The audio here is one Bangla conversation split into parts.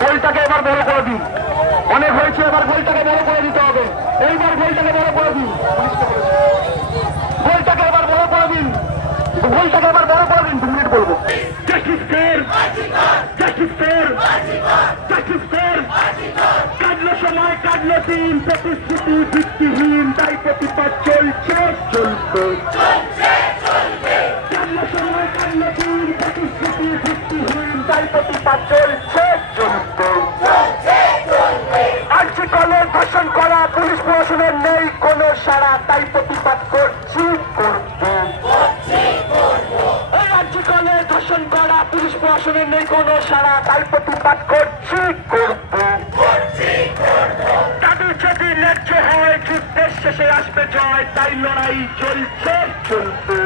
গোলটাকে এবার বড় করে দিন, অনেক হয়েছে, এবার গোলটাকে বড় করে দিতে হবে। এইবার গোলটাকে বড় করে দিন, গোলটাকে এবার বড় করে দিন, গোলটাকে এবার বড় করে দিন। 2 মিনিট বলবো। কাটলো সময়, কাটলো দিন, প্রতিশ্রুতি ভিত্তিহীন, তাই প্রতিবাদ চলছে চলবে। কাটলো সময়, কাটলো দিন, প্রতিশ্রুতি ভিত্তিহীন, তাই প্রতিবাদ চলছে চলবে। আর্যিকলে ধর্ষণ করা পুলিশ প্রশাসনের নেই কোনো সাড়া, তাই প্রতিবাদ করছি করবো। আর্যিকলে ধর্ষণ করা পুলিশ প্রশাসনের নেই কোনো সাড়া, তাই প্রতিবাদ করছি করবো। তাদের যদি ন্যায্য হয় যুদ্ধের শেষে আসবে জয়, তাই লড়াই চলছে চলবে।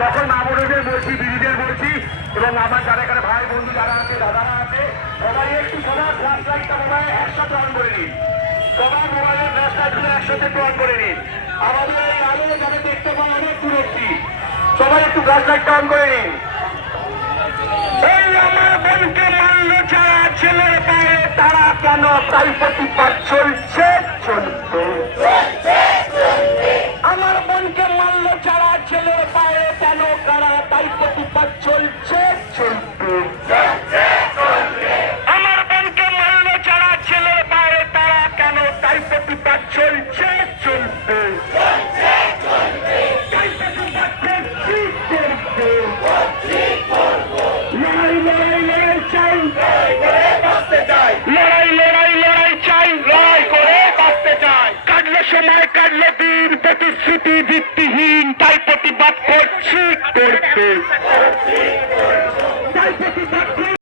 তখন মামুনদের বলছি, দিদিদের বলছি, এবং আমার যারা এখানে ভাই বন্ধু যারা আছে, দাদারা আছে, সবাই একটু সবার ফ্ল্যাশ লাইটটা মোবাইল একসাথে অন করে নিন। সবার মোবাইলের ফ্ল্যাশ লাইটগুলো একসাথে অন করে নিন। আমাদের এই আলো যারা দেখতে পান অনেক দূরত্বী, সবাই একটু ফ্ল্যাশ লাইটটা অন করে নিন। এই আমার বোনকে মারলো যারা ছেলের পায়ে, তারা কেন, তাই প্রতিবাদ চলছে চলবে। আমার বোনকে মারলো যারা ছেলের পায়ে, কেন কারা, তাই প্রতিবাদ চলছে চলবে। আমার বোনকে মারলো যারা ছেলের পায়ে, তারা কেন, তাই প্রতিবাদ চলছে চলবে। তাই প্রতিবাদ করছি করবো। লড়াই লড়াই লড়াই চাই, লড়াই লড়াই লড়াই চাই, লড়াই করে বাঁচতে চাই। কাটলো সময়, কাটলো দিন, প্রতিশ্রুতি ভিত্তিহীন, তাই প্রতিবাদ করছি করবে। তাই প্রতিবাদ